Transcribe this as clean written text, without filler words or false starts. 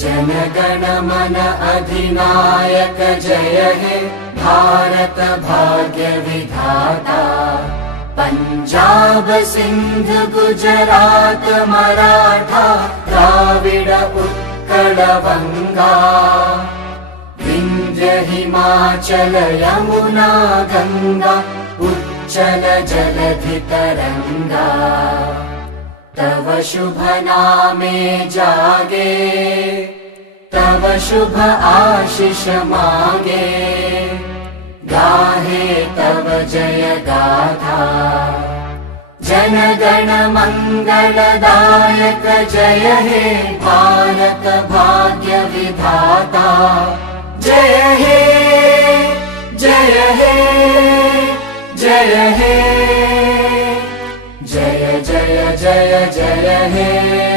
जनगण मन अधिनायक जय हे भारत भाग्य विधाता। पंजाब सिंध गुजरात मराठा द्राविड उत्कल बंगा। विंध्य हिमाचल यमुना गंगा उच्चल जलधि तरंगा। तव शुभ नामे जागे तव शुभ आशीष मांगे। गाहे तव जय गाथा जनगण मंगलदायक जय हे भारत भाग्य विधाता। जय हे जय हे जय हे जय जय जय जय हे।